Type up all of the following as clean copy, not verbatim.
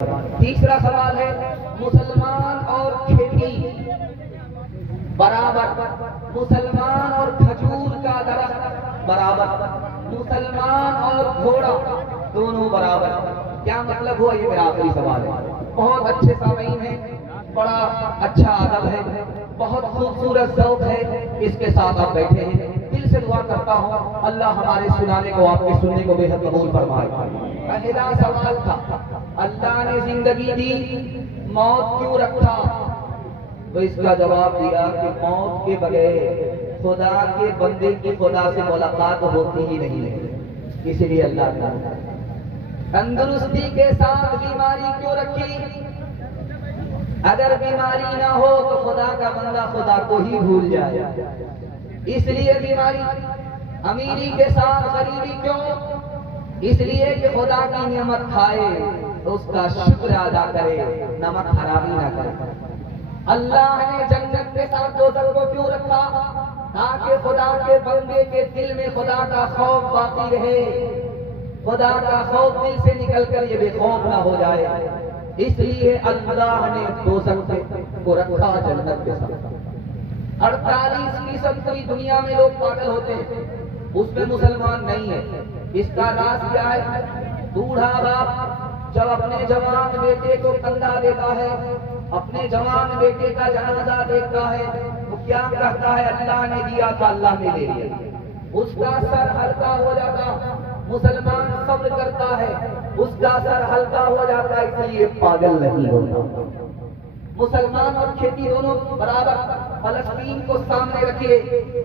تیسرا سوال ہے مسلمان اور کھیتی برابر، مسلمان اور کھجور کا درخت برابر، مسلمان اور گھوڑا دونوں برابر، کیا مطلب ہوا؟ یہ میرا آخری سوال ہے۔ بہت اچھے سامعین ہیں، بڑا اچھا ادب ہے، بہت خوبصورت ذوق ہے، اس کے ساتھ آپ بیٹھے ہیں۔ دل سے دعا کرتا ہوں اللہ ہمارے سنانے کو، آپ کے سننے کو بے حد قبول فرمائے۔ پہلا سوال تھا اللہ نے زندگی دی، موت کیوں رکھا؟ تو اس کا جواب دیا کہ موت کے بغیر خدا کے بندے کی خدا سے ملاقات ہوتی ہی نہیں ہے، اسی لیے اللہ نے تندرستی کے ساتھ بیماری کیوں رکھی؟ اگر بیماری نہ ہو تو خدا کا بندہ خدا کو ہی بھول جائے، اس لیے بیماری۔ امیری کے ساتھ غریبی کیوں؟ اس لیے کہ خدا کی نعمت کھائے تو اس کا شکر ادا کرے، نمک حرامی نہ کرے۔ اللہ نے جنت کے ساتھ دوزخ کو کیوں رکھا؟ تاکہ خدا کے بندے کے دل میں خدا کا خوف باقی رہے، خدا کا خوف دل سے نکل کر یہ بے خوف نہ ہو جائے، اس لیے اللہ نے دوزخ کو رکھا جنت کے ساتھ۔ 48% پوری دنیا میں لوگ پاگل ہوتے ہیں، اس میں مسلمان نہیں ہے۔ اس کا راز کیا ہے؟ بوڑھا باپ جب اپنے جوان بیٹے کو کندھا دیتا ہے، اپنے جوان بیٹے کا جنازہ دیکھتا ہے، تو کیا کہتا ہے؟ اللہ نے دیا تھا، اللہ نے لے لیا۔ اس کا سر ہلکا ہو جاتا، مسلمان صبر کرتا ہے، اس کا سر ہلکا ہو جاتا ہے، اس لیے پاگل نہیں ہوتا۔ مسلمان اور کھیتی دونوں برابر۔ فلسطین کو سامنے رکھیے،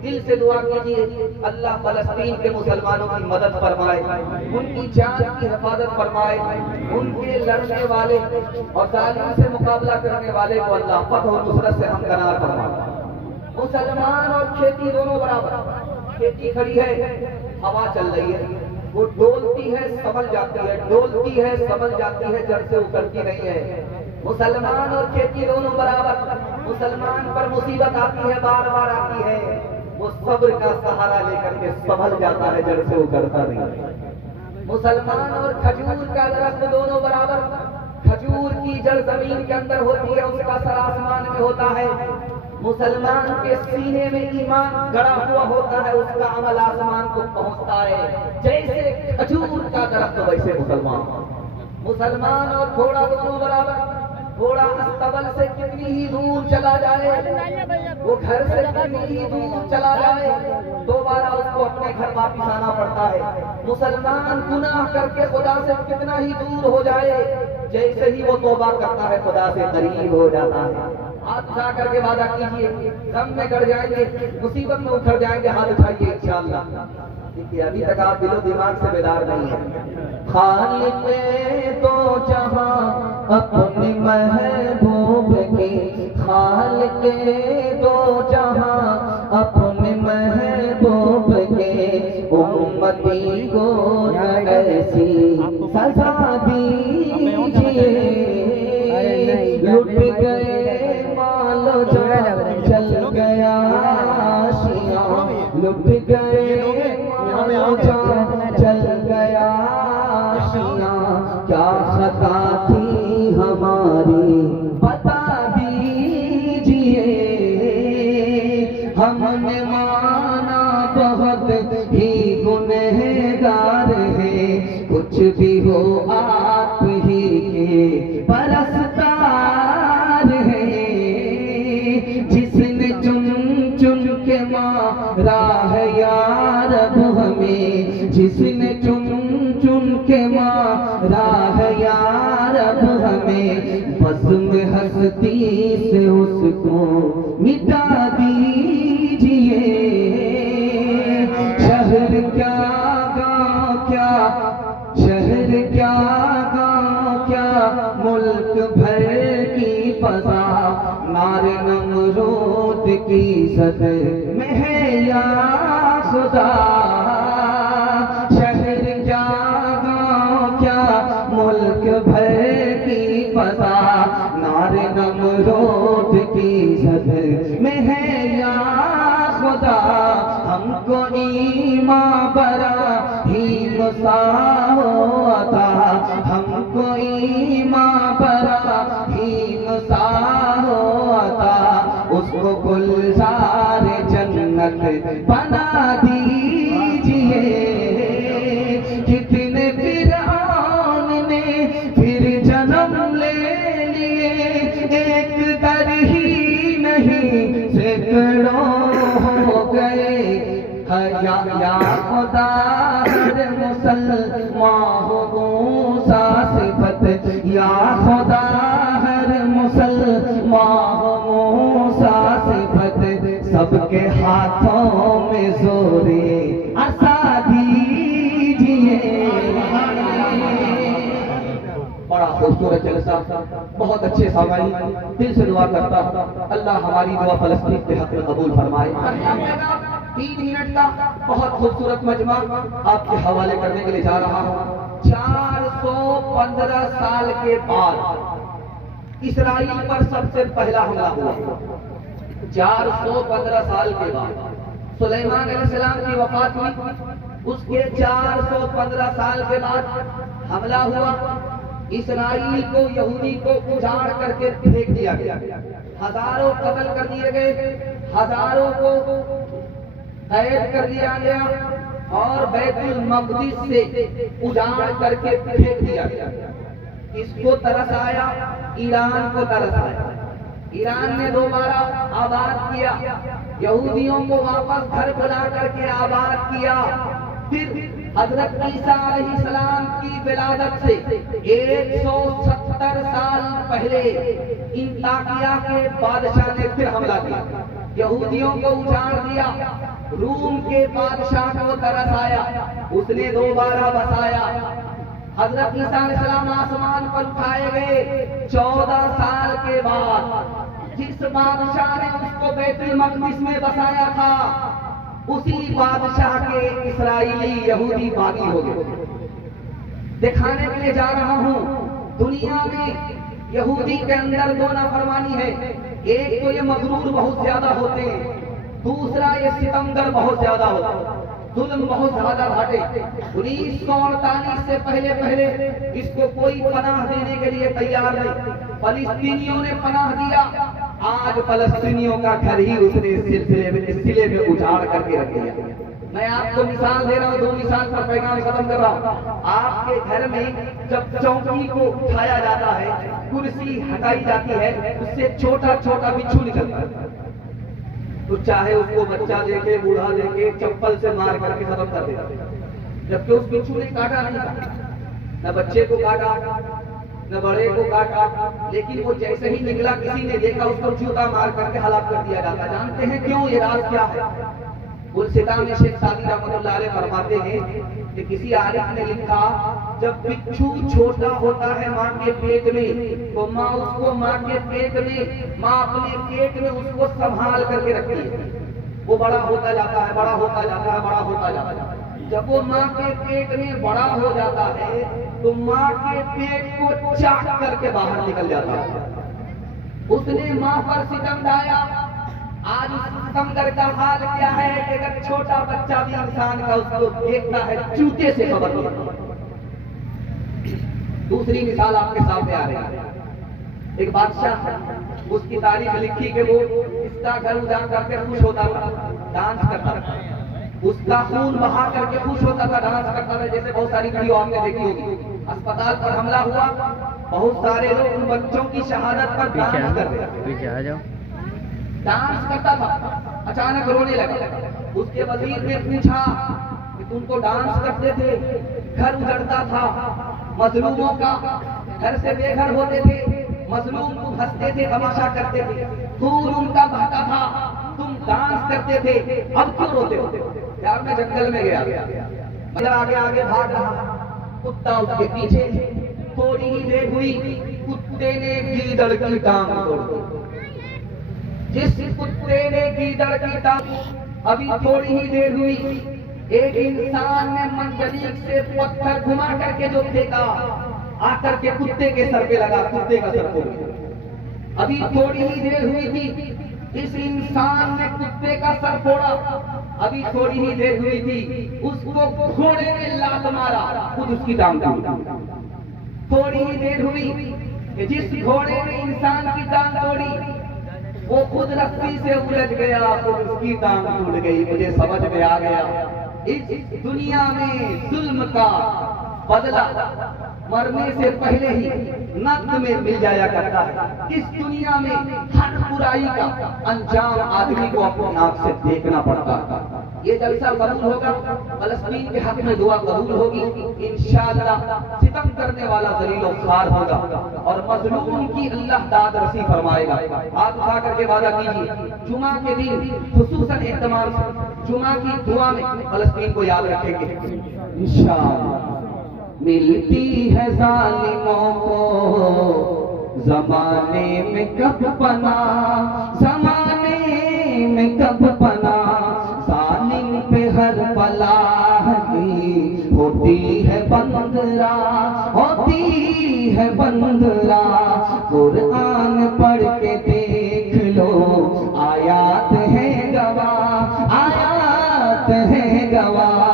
دل سے دعا کیجیے اللہ فلسطین کے مسلمانوں کی مدد فرمائے، ان کی جان کی حفاظت فرمائے، ان کے لڑنے والے اور ظالم سے مقابلہ کرنے والے کو اللہ فتح و نصرت سے ہمکنار فرمائے۔ مسلمان اور کھیتی دونوں برابر۔ کھیتی کھڑی ہے، ہوا چل رہی ہے، وہ ڈولتی ہے سنبھل جاتی ہے، ڈولتی ہے سنبھل جاتی ہے، جڑ سے اترتی نہیں ہے۔ مسلمان اور کھیتی دونوں برابر۔ مسلمان پر مصیبت آتی ہے، بار بار آتی ہے، وہ صبر کا سہارا لے کر کے سنبھل جاتا ہے، جڑ سے اترتا نہیں۔ مسلمان اور کھجور کا درخت دونوں برابر۔ کھجور کی جڑ زمین کے اندر ہوتی ہے، اس کا سر آسمان میں ہوتا ہے۔ مسلمان کے سینے میں ایمان گڑا ہوا ہوتا ہے، اس کا عمل آسمان کو پہنچتا ہے، جیسے کھجور کا درخت ویسے مسلمان۔ مسلمان اور گھوڑا دونوں برابر۔ گھوڑا استبل سے کتنی ہی دور چلا جائے، وہ گھر سے کتنی ہی دور چلا جائے، دوبارہ اس کو اپنے گھر واپس آنا پڑتا ہے۔ مسلمان گناہ کر کے خدا سے کتنا ہی دور ہو جائے، جیسے ہی وہ توبہ کرتا ہے خدا سے قریب ہو جاتا ہے۔ ہاتھ اٹھا کر کے وعدہ کیجیے، غم میں گڑ جائیں گے، مصیبت میں اتر جائیں گے، ہاتھ اٹھائیے انشاءاللہ۔ دیکھیے ابھی تک آپ دل و دماغ سے بیدار نہیں ہیں۔ خالق تو جہاں اپنے محبوب کی، خالق دو جہاں اپنے محبوب کے، امتی کو ایسی سزا دیجئے، لٹ گئے مال و جان چل گیا آشیاں، لٹ گئے مال و جان چل گیا آشیاں، کیا خطا تھی ہماری بتا دیجئے، ہم نے مانا بہت ہی گنہگار ہے، کچھ بھی ہو آپ ہی کے پرستار ہے، جس نے چن چن کے مارا ہے یا رب ہمیں، جس نے چن چن کے مارا ہے یا رب ہمیں، بزم ہستی سے اس کو مٹا دیجئے، شہر کیا گاؤں کیا، شہر کیا گاؤں کیا، ملک بھر کی فضا نار نمرود کی زد میں ہے یا خدا، شہر کیا گاؤں کیا، ملک بھر کی فضا نار نمرود کی زد میں ہے یا خدا، ہم کو ایمان برا ہی مسا عطا، ہم کو ایمان بنا دیجئے، کتنے فرعون نے پھر جنم لے لیے، ایک در ہی نہیں سینکڑوں ہو گئے، یا خدا ہر مسلمان ہو موسیٰ صفت، یا خدا ہر مسلمان ہو موسیٰ صفت، سب کے ہاتھوں میں زورے عصا دیجئے۔ بڑا خوبصورت جلسہ، بہت اچھے سامعین، دل سے دعا کرتا ہوں اللہ ہماری دعا فلسطین کے حق میں قبول فرمائے۔ 3 منٹ کا بہت خوبصورت مجمع آپ کے حوالے کرنے کے لیے جا رہا ہوں۔ 415 سال کے بعد اسرائیل پر سب سے پہلا حملہ ہوا۔ 415 سال کے بعد سلیمان علیہ السلام کی وفات ہوئی، اس کے 415 سال کے بعد حملہ ہوا۔ اسرائیل کو، یہودی کو اجاڑ کر کے پھینک دیا گیا، ہزاروں قتل کر دیے گئے، ہزاروں کو قید کر دیا گیا، اور بیت المقدس سے اجاڑ کر کے پھینک دیا گیا۔ اس کو ترس آیا، ایران کو ترس آیا، ایران نے دوبارہ آباد کیا، یہودیوں کو واپس گھر بلا کر کے آباد کیا۔ پھر حضرت عیسیٰ علیہ السلام کی ولادت سے 170 سال پہلے انطاکیہ کے بادشاہ نے پھر حملہ کیا، یہودیوں کو اجاڑ دیا۔ روم کے بادشاہ کو ترس آیا، اس نے دوبارہ بسایا۔ حضرت عیسیٰ علیہ السلام آسمان پر اٹھائے گئے 14 سال کے بعد، جس بادشاہ نے اس کو بیت المقدس میں بسایا تھا، اسی بادشاہ کے اسرائیلی یہودی باغی ہو گئے۔ دکھانے کے لیے جا رہا ہوں، دنیا میں یہودی کے اندر 2 نافرمانی ہے، ایک تو یہ مغرور بہت زیادہ ہوتے ہیں، دوسرا یہ ستمگر بہت زیادہ ہوتا ہے، ظلم بہت زیادہ گھاٹے۔ 1948 سے پہلے اس کو کوئی پناہ دینے کے لیے تیار نہیں، فلسطینیوں نے پناہ دیا، آج فلسطینیوں کا گھر ہی اس نے اس سلسلے میں اجاڑ کر کے رکھ دیا۔ میں آپ کو مثال دے رہا ہوں، 2 مثال پر پیغام ختم کر رہا ہوں۔ آپ کے گھر میں جب چوکی کو اٹھایا جاتا ہے، کرسی ہٹائی جاتی ہے، اس سے چھوٹا چھوٹا بچھو نکلتا ہے، تو چاہے اس کو بچہ دے کے، بوڑھا دے کے، چپل سے مار کر کے ختم کر دیتا، جبکہ اس بچھو نے کاٹا نہیں تھا، نہ بچے کو کاٹا نہ بڑے کو کاٹا، لیکن وہ جیسے ہی نکلا کسی نے دیکھا اس کو جوتا مار کر کے ہلاک کر دیا جاتا۔ جانتے ہیں کیوں؟ یہ راز کیا ہے؟ گلستان میں شیخ سعدی رحمۃ اللہ علیہ فرماتے ہیں کہ کسی عالم نے لکھا، جب بچھو چھوٹا ہوتا ہے ماں کے پیٹ میں، تو ماں اس کو ماں کے پیٹ میں، ماں اپنے پیٹ میں اس کو سنبھال کر کے رکھتی ہے، وہ بڑا ہوتا جاتا ہے، بڑا ہوتا جاتا ہے، بڑا ہوتا جاتا ہے۔ جب وہ ماں کے پیٹ میں بڑا ہو جاتا ہے تو ماں کے پیٹ کو چاٹ کر کے باہر نکل جاتا ہے۔ اس نے ماں پر ستم ڈھایا۔ آج اس ستمگر کا حال کیا ہے کہ اگر چھوٹا بچہ بھی انسان کا اس کو دیکھتا ہے چوٹے سے خبر نہیں۔ دوسری مثال آپ کے سامنے آ رہی ہے، ایک بادشاہ، اس کی تاریخ لکھی کہ وہ اس کا گھر اجاڑ کر کے خوش ہوتا تھا، ڈانس کرتا تھا، اس کا خون بہا کر کے خوش ہوتا تھا، ڈانس کرتا تھا، جیسے بہت ساری ویڈیو آپ نے دیکھی ہوگی۔ اسپتال پر حملہ ہوا، بہت سارے لوگ ان بچوں کی شہادت پر ڈانس کرتے، ڈانس کرتا تھا، اچانک رونے لگا۔ اس کے وزیر نے پوچھا کہ تم تو ڈانس کرتے تھے، گھر اجڑتا تھا، مظلوموں کا گھر سے بے گھر ہوتے تھے، مظلوم کو ہنستے تھے، تماشا کرتے تھے، خون ان کا بہتا تھا، تم ڈانس کرتے تھے، اب کیوں روتے ہو؟ یار میں جنگل میں گیا، میں آگے آگے بھاگ رہا، کتا اس کے پیچھے، تھوڑی ہی دیر ہوئی، کتے نے گیدڑ کی ٹانگ توڑ دی۔ جس کتے نے گیدڑ کی ٹانگ، ابھی تھوڑی ہی دیر ہوئی، ایک انسان نے منجنیق سے پتھر گھما کر کے جو پھینکا، آ کر کے کتے کے سر پہ لگا، کتے کا سر پھوڑ گیا۔ ابھی تھوڑی ہی دیر ہوئی تھی، اس انسان نے کتے کا سر پھوڑا، ابھی تھوڑی ہی دیر ہوئی تھی، اس کو گھوڑے نے لات مارا، خود اس کی ٹانگ توڑی۔ تھوڑی ہی دیر ہوئی کہ جس گھوڑے نے انسان کی ٹانگ توڑی، وہ خود رسی سے الجھ گیا، خود اس کی ٹانگ ٹوٹ گئی۔ مجھے سمجھ میں آ گیا اس دنیا میں ظلم کا بدلہ مرنے سے پہلے ہی نقد میں مل جایا کرتا ہے۔ اس دنیا میں ہر برائی کا انجام آدمی کو اپنی آنکھ سے دیکھنا پڑتا ہے۔ یہ جلسہ قبول ہوگا، فلسطین کے حق میں دعا قبول ہوگی، انشاءاللہ ستم کرنے والا ذلیل و خوار ہوگا اور مظلوم کی اللہ داد رسی فرمائے گا۔ ہاتھ اٹھا کر کے وعدہ کیجیے جمعہ کے دن خصوصاً اہتمام سے جمعہ کی دعا میں فلسطین کو یاد رکھیں گے انشاءاللہ۔ ملتی ہے ظالموں کو زمانے میں کب پناہ، زمانے میں کب پناہ، ظالم پہ ہر فلاح کی ہوتی ہے بند راہ، ہوتی ہے بند راہ۔ قرآن پڑھ کے دیکھ لو آیات ہیں گواہ، آیات ہیں گواہ۔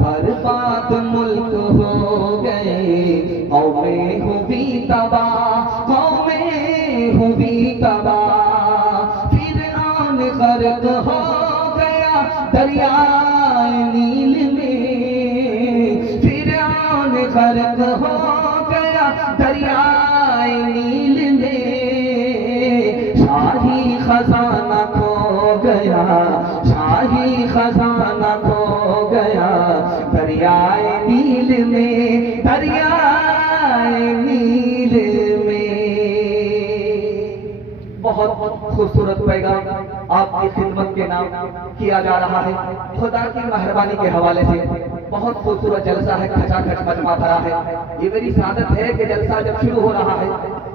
برباد ملک ہو گئے، قومیں ہوئی تباہ، قومیں ہوئی تباہ۔ فرعون غرق ہو گیا دریائے نیل میں، فرعون غرق ہو گیا دریائے نیل میں۔ شاہی خزانہ کھو گیا، شاہی خزانہ کھو گیا دریائے نیل میں، دریائے نیل میں۔ بہت خوبصورت پیغام آپ کی خدمت کے نام کیا جا رہا ہے۔ خدا کی مہربانی کے حوالے سے بہت خوبصورت جلسہ ہے، کھچا کھچ مجمع بھرا ہے۔ یہ میری سعادت ہے کہ جلسہ جب شروع ہو رہا ہے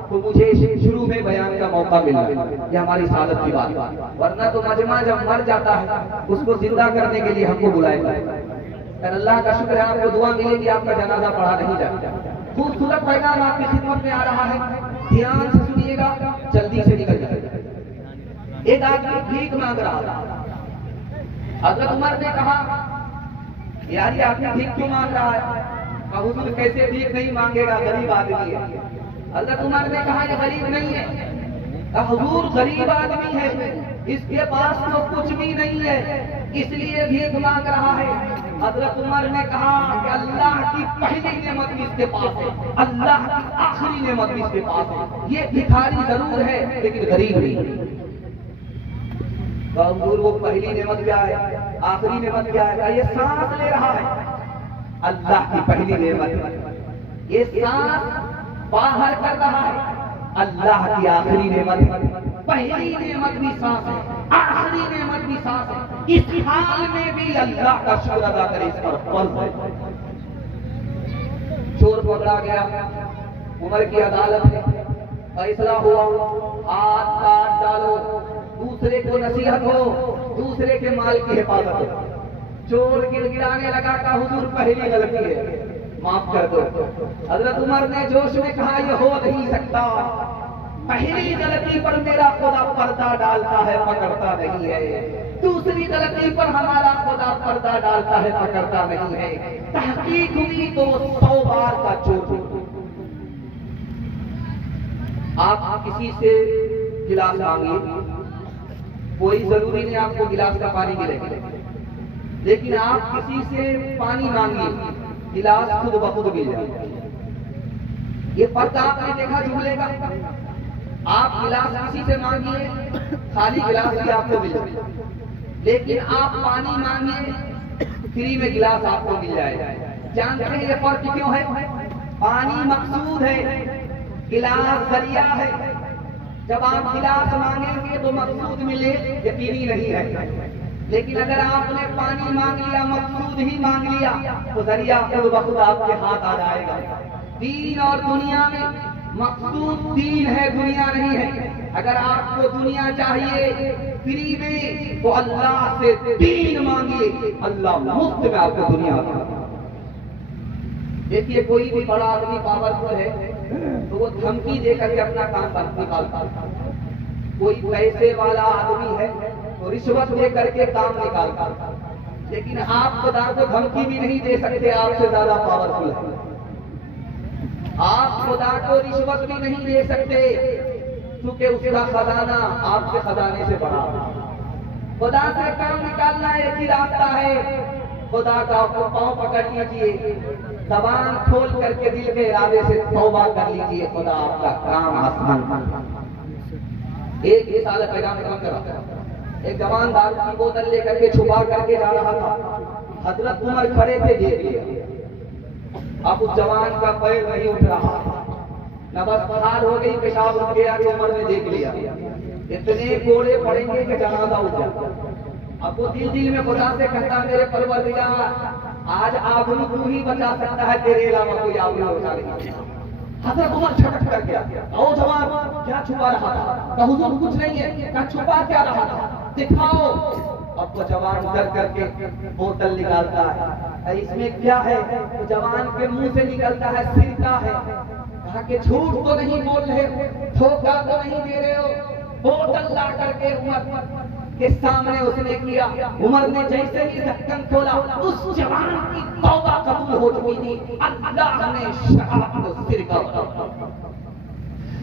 تو مجھے شروع میں بیان کا موقع ملا، یہ ہماری سعادت کی بات ہے۔ ورنہ تو مجمع جب مر جاتا ہے اس کو زندہ کرنے کے لیے ہم کو بلائے گا۔ اور اللہ کا شکر ہے آپ کو دعا ملے گی، آپ کا جنازہ پڑھا نہیں جائے۔ خوبصورت پیغام آپ کی خدمت میں آ رہا ہے، دھیان سے سنیے گا، جلدی سے نکل جائے گا۔ ایک آدمی بھیک مانگ رہا تھا۔ حضرت عمر نے کہا یار یہ آدمی بھیک کیوں مانگ رہا ہے؟ کہا حضور کیسے بھیک نہیں مانگے گا، غریب آدمی ہے۔ حضرت عمر نے کہا یہ غریب نہیں ہے۔ کہا حضور غریب آدمی ہے، اس کے پاس تو کچھ بھی نہیں ہے اس لیے بھیک مانگ رہا ہے۔ حضرت عمر نے کہا کہ اللہ کی پہلی نعمت بھی اس کے پاس ہے، اللہ کی آخری نعمت بھی اس کے پاس ہے۔ یہ بھکاری ضرور ہے لیکن غریب نہیں۔ حضور وہ پہلی نعمت کیا ہے، آخری نعمت کیا ہے؟ یہ سانس لے رہا ہے، اللہ کی پہلی نعمت۔ یہ سانس باہر کر رہا ہے، اللہ کی آخری نعمت ہے۔ پہلی نعمت بھی سانس ہے، آخری نعمت بھی سانس ہے۔ اس حال میں بھی اللہ کا شکر ادا کرے، اس پر فرض ہے۔ چور پکڑا گیا، عمر کی عدالت ہے، فیصلہ ہوا، ہاتھ کاٹ ڈالو، دوسرے کو نصیحت ہو، دوسرے کے مال کی حفاظت ہو۔ چور گر گرانے لگا، کہا حضور پہلی غلطی ہے، معاف کر دو۔ حضرت عمر نے جوش میں کہا یہ ہو نہیں سکتا، پہلی غلطی پر میرا خدا پردہ ڈالتا ہے، پکڑتا نہیں ہے، دوسری غلطی پر ہمارا خدا پردہ ڈالتا ہے، پکڑتا نہیں ہے۔ تحقیق ہوئی تو 100 بار کا چور۔ آپ کسی سے گلاس مانگیے، کوئی ضروری نہیں آپ کو گلاس کا پانی ملے گا، لیکن آپ کسی سے پانی مانگیے، گلاس خود بخود مل جائے گا۔ یہ فرق آپ نے دیکھا جملے کا، آپ گلاس کسی سے مانگیے خالی گلاس بھی آپ کو مل جائے گا، لیکن آپ پانی مانگیے فری میں گلاس آپ کو مل جائے گا۔ جانتے ہیں یہ فرق کیوں ہے؟ پانی مقصود ہے، گلاس ذریعہ ہے۔ جب آپ گلاس مانگیں گے تو مقصود ملے یقینی نہیں ہے، لیکن اگر آپ نے پانی مانگ لیا، مقصود ہی مانگ لیا، تو ذریعہ خود بخود آپ کے ہاتھ آ جائے گا۔ دین اور دنیا میں مقصود دین ہے، دنیا نہیں ہے۔ اگر آپ کو دنیا چاہیے فری میں تو اللہ سے دین مانگیے، اللہ مفت میں آپ کو دنیا دے۔ دیکھیے کوئی بھی بڑا آدمی پاورفل ہے تو وہ دھمکی دے کر کے اپنا کام نکالتا ہے، کوئی پیسے والا آدمی ہے تو رشوت دے کر کے کام نکالتا ہے، لیکن آپ خدا کو دھمکی بھی نہیں دے سکتے، آپ سے زیادہ پاورفل ہے۔ آپ خدا کو رشوت بھی نہیں دے سکتے، چونکہ اس کا خزانہ آپ کے خزانے سے بڑا ہے۔ خدا سے کام نکالنا ایک ہی راستہ ہے، خدا کا پاؤں پکڑ لیجئے، زبان کھول کر کے دل کے ارادے سے توبہ کر لیجئے، خدا آپ کا کام آسان۔ ایک مثال پیغام کرا، ایک جوان دارو کی بوتل لے کر کے چھپا کر کے جا رہا تھا، حضرت عمر کھڑے تھے، دیکھ لیا۔ اب اس جوان کا پیر نہیں اٹھ رہا، نبض بحال ہو گئی، پیشاب رک گیا کہ عمر نے دیکھ لیا، اتنے کوڑے پڑیں گے کہ جنازہ اٹھ جائے۔ اب وہ دل میں خدا سے کہتا، میرے پروردگار آج آبرو تو ہی بچا سکتا ہے، تیرے علاوہ کوئی آبرو بچا نہیں۔ حضرت عمر چھٹک کر گیا، او جوان کیا چھپا رہا تھا؟ کہ حضور کچھ نہیں ہے، کہ چھپا کیا رہا تھا، دکھاؤ۔ اب وہ جوان ڈر کر کے بوتل نکالتا ہے، اس میں کیا ہے؟ جوان کے منہ سے نکلتا ہے سرکہ ہے۔ کہا کہ جھوٹ تو نہیں بول رہے، دھوکہ تو نہیں دے رہے ہو؟ بوتل لا کر کے عمر کے سامنے اس نے کیا۔ عمر نے جیسے ہی ڈھکن کھولا، اس جوان کی توبہ قبول ہو چکی تھی، اللہ نے شراب کو سرکہ بنا۔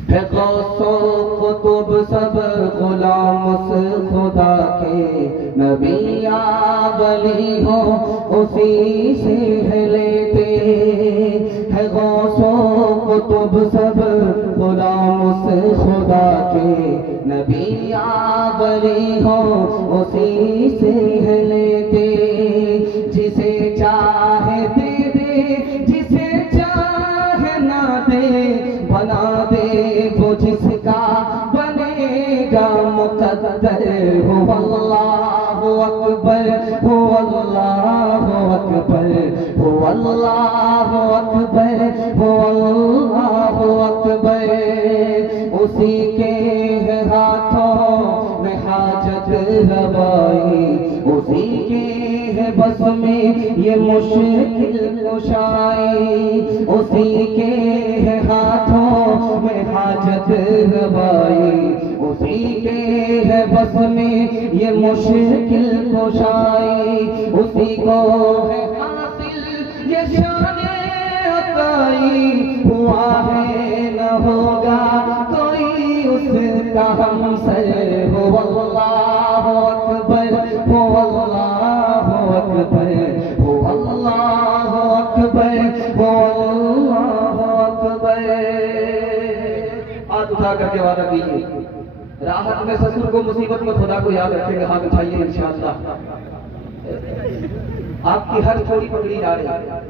ہے غوث و قطب سب غلام اس خدا کے، نبی یا ولی ہو اسی سے ہے لیتے۔ ہے غوث و قطب سب غلام اس خدا کے، نبی یا ولی ہو اسی سے ہے لیتے۔ جسے چاہے دے دے، جسے چاہے نہ دے، بنا دے وہ جس کا بنے گا مقدر۔ ہو اللہ اکبر، ہو اللہ اکبر، ہو اللہ اکبر، ہو اللہ اکبر۔ اسی کے ہے ہاتھوں میں حاجت روائی، اسی کے ہے بس میں یہ مشکل کشائی، اسی کے ہے ہاتھوں میں حاجت روائی، اسی کے ہے بس میں یہ مشکل کشائی، اسی کو ہے حاصل یہ شان عطائی، ہوا ہے نہ ہوگا کوئی اس کا ہمسر۔ ہو اللہ اکبر، ہو اللہ اکبر، ہو اللہ اکبر، ہو اللہ اکبر۔ ہاتھ اٹھا کر کے وعدہ کیجیے، راحت میں سسر کو، مصیبت میں خدا کو یاد رکھیں گے۔ ہاتھ اٹھائیے انشاءاللہ۔ آپ کی ہر چھوڑی پکڑی جا رہی ہے،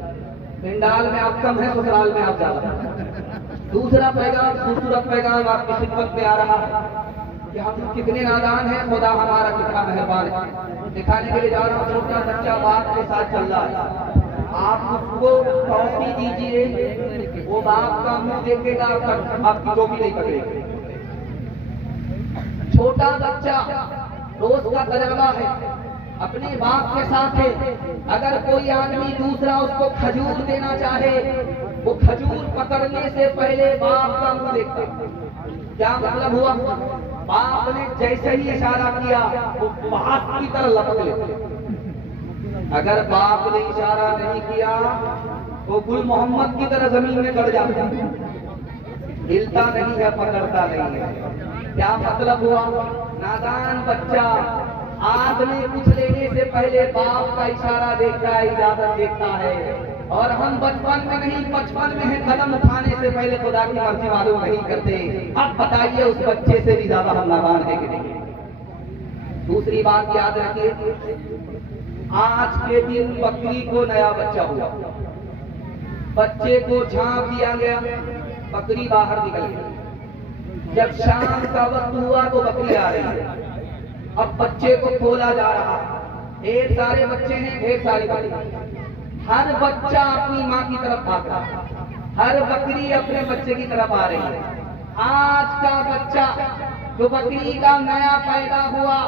پنڈال میں آپ کم ہے، سسرال میں آپ زیادہ۔ دوسرا پیغام، خوبصورت پیغام آپ کی خدمت میں آ رہا ہے کہ ہم کتنے نادان ہیں، خدا ہمارا کتنا مہربان ہے۔ دکھانے کے لیے جا رہا ہوں، چھوٹا بچہ باپ کے ساتھ چل رہا ہے، آپ اس کو ٹوپی دیجیے، وہ باپ کا منہ دیکھے گا، آپ کی ٹوپی نہیں پکڑے گا۔ چھوٹا بچہ روز کا تجربہ ہے، اپنے باپ کے ساتھ ہے، اگر کوئی آدمی دوسرا اس کو کھجور دینا چاہے، وہ کھجور پکڑنے سے پہلے باپ کا منہ دیکھتا ہے۔ کیا مطلب ہوا؟ باپ نے جیسے ہی اشارہ کیا وہ باپ کی طرح لپک لیتے۔ اگر باپ نے اشارہ نہیں کیا تو گل محمد کی طرح زمین میں گڑ جاتا، ہلتا نہیں ہے، پکڑتا نہیں ہے۔ کیا مطلب ہوا؟ نادان بچہ آدمی کچھ لینے سے پہلے باپ کا اشارہ دیکھتا ہے، اجازت دیکھتا ہے، اور ہم بچپن میں نہیں، بچپن میں ہے، قدم اٹھانے سے پہلے خدا کی مرضی معلوم نہیں کرتے۔ اب بتائیے اس بچے سے بھی زیادہ ہم نادان ہیں کہ نہیں؟ دوسری بات یاد رکھیے، آج کے دن بکری کو نیا بچہ ہوا، بچے کو جھانپ دیا گیا، بکری باہر نکل گئی۔ جب شام کا وقت ہوا تو بکری آ رہی ہے، اب بچے کو کھولا جا رہا، ڈھیر سارے بچے ہیں، ڈھیر ساری بکری، ہر بچہ اپنی ماں کی طرف آتا، ہر بکری اپنے بچے کی طرف آ رہی ہے۔ آج کا بچہ جو بکری کا نیا پیدا ہوا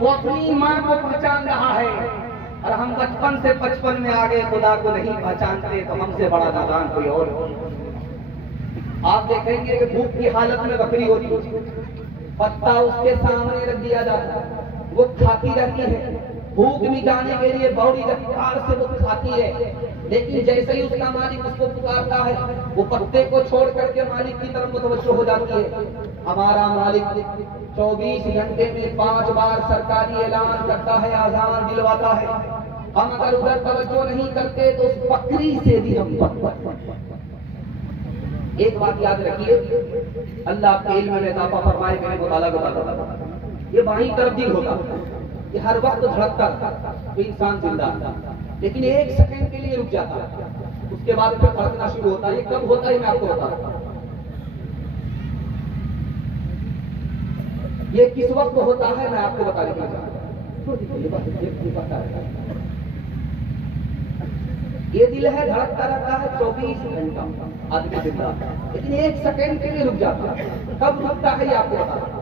وہ اپنی ماں کو پہچان رہا ہے، اور ہم بچپن سے بچپن میں آگے خدا کو نہیں پہچانتے، تو ہم سے بڑا نادان کوئی اور نہیں۔ آپ دیکھیں گے کہ بھوک کی حالت میں بکری ہوتی ہے، پتا اس کے سامنے رکھ دیا جاتا ہے، وہ کھاتی رہتی ہے، بھوک مٹانے کے لیے بڑی رفتار سے وہ کھاتی ہے، لیکن جیسے ہی اس کا مالک اس کو پکارتا ہے وہ پتے کو چھوڑ کر کے مالک کی طرف متوجہ ہو جاتی ہے. ہمارا مالک 24 گھنٹے میں 5 بار سرکاری اعلان کرتا ہے, اذان دلواتا ہے. ہم اگر ادھر توجہ نہیں کرتے تو اس بکری سے بھی ہم ایک بات یاد رکھیے, اللہ آپ کے علم میں اضافہ فرمائے, میرے مطالعہ بتا رہا یہ بائیں طرف دل ہوتا ہے, یہ ہر وقت دھڑکتا ہے تو انسان زندہ ہے, لیکن 1 سیکنڈ کے لیے رک جاتا ہے, اس کے بعد پھر دھڑکنا شروع ہوتا ہے. یہ کب ہوتا ہے میں آپ کو بتا رہا ہوں. یہ کس وقت ہوتا ہے میں آپ کو بتا رہا ہوں. یہ دل ہے دھڑکتا رہتا ہے 24 گھنٹہ آدمی زندہ, لیکن 1 سیکنڈ کے لیے رک جاتا ہے. کب رکتا ہے یہ آپ کو بتا رہا ہوں.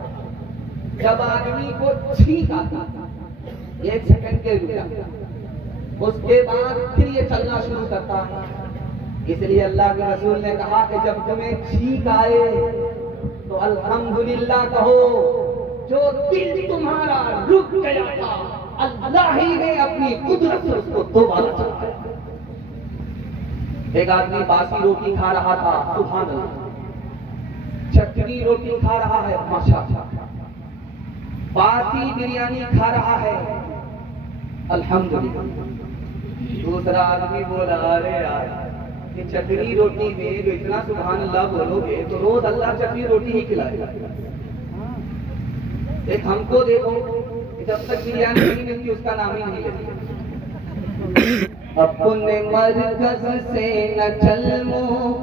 جب آدمی کو چھینک آتا 1 سیکنڈ کے لیے رک جاتا, اس کے بعد پھر یہ چلنا شروع کرتا ہے. اس لیے اللہ کے رسول نے کہا کہ جب تمہیں چھینک آئے تو الحمدللہ کہو, جو دل تمہارا رک گیا تھا اللہ ہی نے اپنی قدرت سے اس کو دوبارہ چلایا. ایک آدمی باسی روٹی کھا رہا تھا, سبحان اللہ, چٹنی روٹی کھا رہا ہے, ماشاءاللہ, باسی بریانی کھا رہا ہے, الحمدللہ. دوسرا آدمی بولا, ارے یار یہ چٹنی روٹی میں جو اتنا سبحان اللہ بولو گے تو روز اللہ چٹنی روٹی ہی کھلائے گا. ایک ہم کو دیکھو, جب تک بریانی نہیں ملتی اس کا نام ہی نہیں لیتے. اپنے مرکز سے نہ چل منہ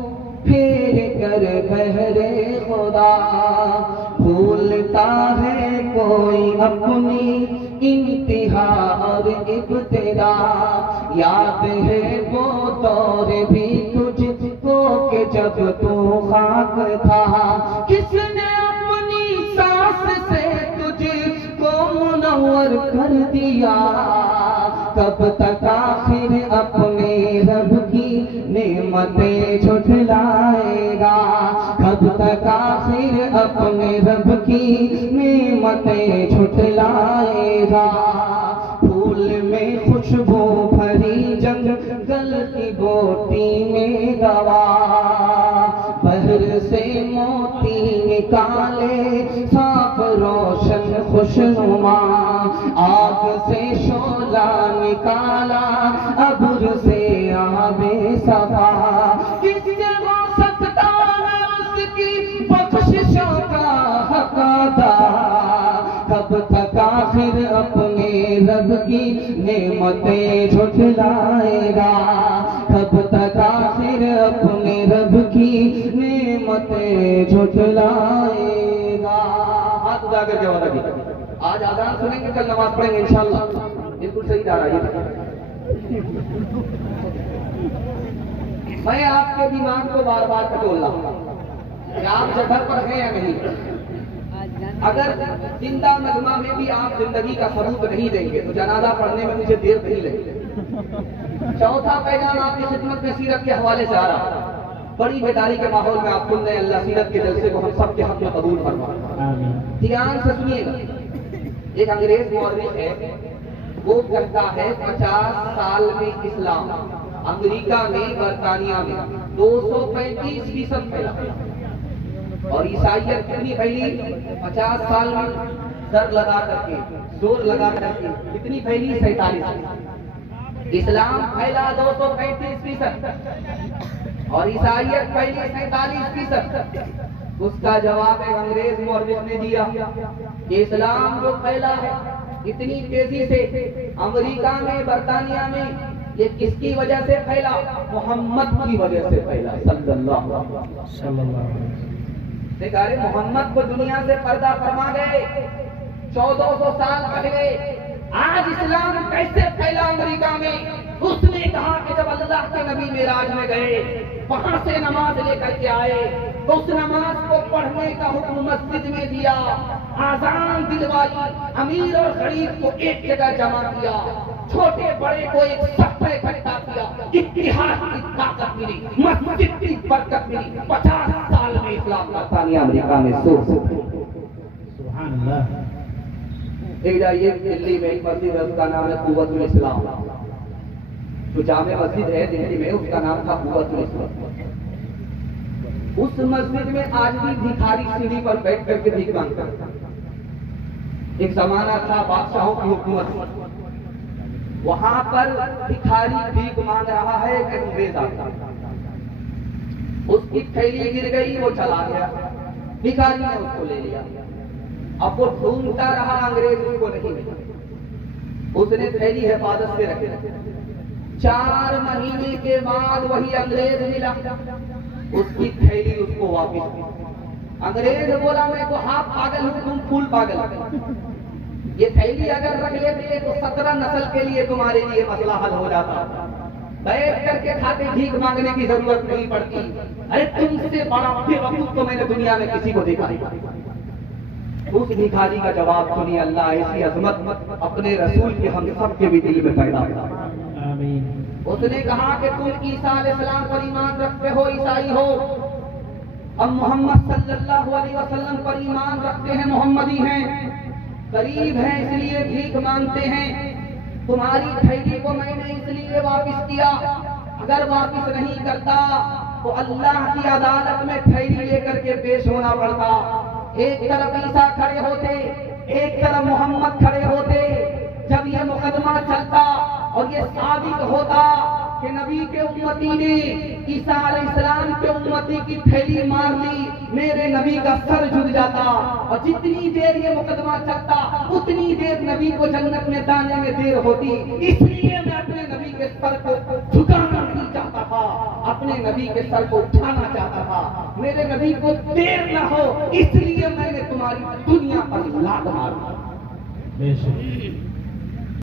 پھیر کر بہرے خدا, بھولتا ہے کوئی اپنی انتہا اور ابتدا. یاد ہے وہ دور بھی تجھ کو کہ جب تو خاک تھا, کس نے اپنی سانس سے تجھ کو منور کر دیا. کب تک آخر اپنے رب کی نعمتیں جھٹلائے گا, کب تک آخر اپنے رب کی نعمتیں جھٹلائے گا. پھول میں خوشبو بھری جنگل کی بوٹی میں دوا, بحر سے موتی نکالے صاف روشن خوشنما, آگ سے شعلہ نکالا ابر سے آب صفا. کس سے ہو سکتا ہے اس کی بخششوں کا حق ادا, کب تک آخر اپنے رب کی نعمتیں جھٹلائے گا, کب تک آخر اپنے رب کی نعمتیں جھٹلائے گا. ہاتھ اٹھا کر کے وعدہ کیا, آج آذان سنیں گے, کل نماز پڑھیں گے انشاءاللہ. بالکل صحیح جا رہا ہے. میں آپ کے دماغ کو بار بار ٹٹول رہا ہوں کہ آپ جگہ پر ہیں یا نہیں. اگر زندہ مجمع میں بھی آپ زندگی کا ثبوت نہیں دیں گے تو جنازہ پڑھنے میں مجھے دیر نہیں لگے گی. چوتھا پیغام آپ کی خدمت میں سیرت کے حوالے سے آ رہا. بڑی بیداری کے ماحول میں آپ سن رہے ہیں, اللہ سیرت کے جلسے کو ہم سب کے حق میں قبول فرمائے. دھیان سے سنیے گا. ایک انگریز مورخ ہے, وہ کہتا ہے 50 سال میں اسلام امریکہ میں, برطانیہ میں 235% پھیلا, اور عیسائیت کتنی پھیلی 50 سال میں, سر لگا کر کے, زور لگا کر کے کتنی پھیلی 47. اسلام پھیلا 235% اور عیسائیت پھیلی 47%. اس کا جواب ایک انگریز مورخ نے دیا کہ اسلام جو پھیلا ہے اتنی تیزی سے امریکہ میں, برطانیہ میں, یہ کس کی وجہ سے پھیلا؟ محمد کی وجہ سے پھیلا صلی اللہ علیہ وسلم. دیکھا رہے محمد کو دنیا سے پردہ فرما گئے 1400 سال پہلے. آج اسلام کیسے پھیلا امریکہ میں؟ اس نے کہا کہ جب اللہ کے نبی معراج میں گئے, وہاں سے نماز لے کر کے آئے تو اس نماز کو پڑھنے کا حکم مسجد میں دیا, آذان دلوائی, امیر اور غریب کو ایک جگہ جمع کیا, چھوٹے بڑے کو ایک سب میں اکٹھا کیا, اتحاد کی طاقت ملی, مسجد کی برکت ملی. 50 سال میں اسلام کا ثانیہ امریکہ میں سبحان اللہ. ایک جائیے دلی میں ایک مسجد ہے, اس کا نام ہے قوت الاسلام. جو جامع مسجد ہے دلی میں, اس کا نام تھا قوت الاسلام. اس مسجد میں آج بھی بھکاری سیڑھی پر بیٹھ کر کے بھیک مانگتا ہے۔ ایک زمانہ تھا بادشاہوں کی حکومت، وہاں پر بھکاری بھیک مانگ رہا ہے، ایک انگریز آتا ہے، اس کی تھیلی گر گئی، وہ چلا گیا، بھکاری نے اس کو لے لیا۔ اب وہ ڈھونڈتا رہا، انگریز اس کو نہیں ملا، اس نے تھیلی حفاظت سے رکھی۔ 4 مہینے کے بعد وہی انگریز ملا، اس کی تھیلی اس کو واپس دی۔ انگریز بولا میں تو ہاں پاگل ہوں، تم پھول پاگل، یہ تھیلی اگر رکھ لیتے تو 17 نسل کے لیے تمہارے لیے مسئلہ حل ہو جاتا، بیٹھ کر کے کھاتے بھیک مانگنے کی ضرورت نہیں پڑتی۔ ارے تم سے بڑا بے وقوف تو میں نے دنیا میں کسی کو دیکھا نہیں۔ اس بھکاری کا جواب سنی، اللہ ایسی عظمت اپنے رسول کے ہم سب کے بھی دل میں پیدا ہوا۔ اس نے کہا کہ تم عیسیٰ علیہ السلام پر ایمان رکھتے ہو، عیسائی ہو، ہم محمد صلی اللہ علیہ وسلم پر ایمان رکھتے ہیں، محمدی ہیں، قریب ہیں اس لیے بھیک مانگتے ہیں۔ تمہاری تھیلی کو میں نے اس لیے واپس کیا، اگر واپس نہیں کرتا تو اللہ کی عدالت میں تھیلی لے کر کے پیش ہونا پڑتا۔ ایک طرف عیسیٰ کھڑے ہوتے، ایک طرف محمد کھڑے ہوتے، جب یہ مقدمہ چلتا اور یہ ثابت ہوتا کہ نبی کے امتی نے عیسیٰ علیہ السلام کے امتی کی تھیلی مار لی، میرے نبی کا سر جھک جاتا، اور جتنی دیر یہ مقدمہ چلتا اتنی دیر نبی کو جنت میں جانے میں دیر ہوتی۔ اس لیے میں اپنے نبی کے سر کو جھکانا نہیں چاہتا تھا، اپنے نبی کے سر کو اٹھانا چاہتا تھا، میرے نبی کو دیر نہ ہو، اس لیے میں نے تمہاری دنیا پر لات مار دی۔